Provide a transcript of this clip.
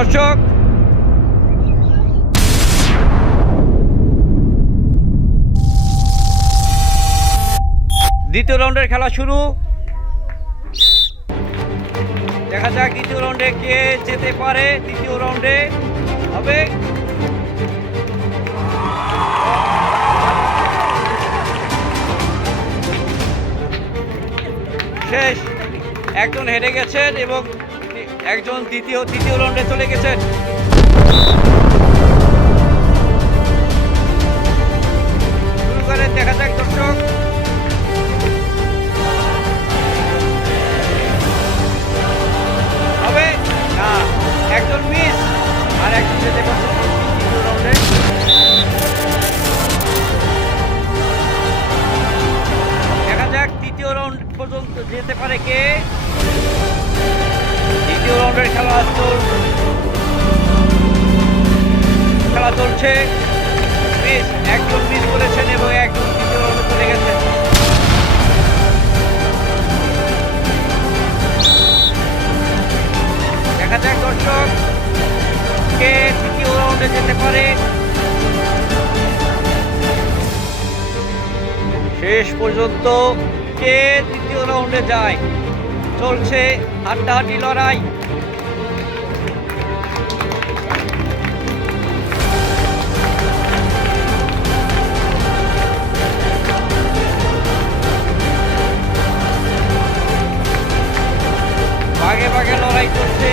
দর্শক। দ্বিতীয় রাউন্ডের খেলা শুরু। দেখা যাক দ্বিতীয় রাউন্ডে কে যেতে পারে। দ্বিতীয় রাউন্ডে হবে। শেষ। একজন হেরে গেছেন এবং একজন দ্বিতীয়, তৃতীয় রাউন্ডে চলে গেছেন। করে, দেখা যাক দর্শক। হবে? না, একজন মিস আর একজন যেতে পারছে দেখা যাক তৃতীয় রাউন্ড পর্যন্ত যেতে পারে কে। দ্বিতীয় রাউন্ডের খেলা চল, খেলা চলছে। একজন মিস করেছেন এবং একজন তৃতীয় রাউন্ডে চলে গেছেন। দেখা যাক দর্শক, কে তৃতীয় রাউন্ডে যেতে পারে। শেষ পর্যন্ত কে তৃতীয় রাউন্ডে যায়? চলছে হাড্ডাহাড্ডি লড়াই। বাগে বাগে লড়াই চলছে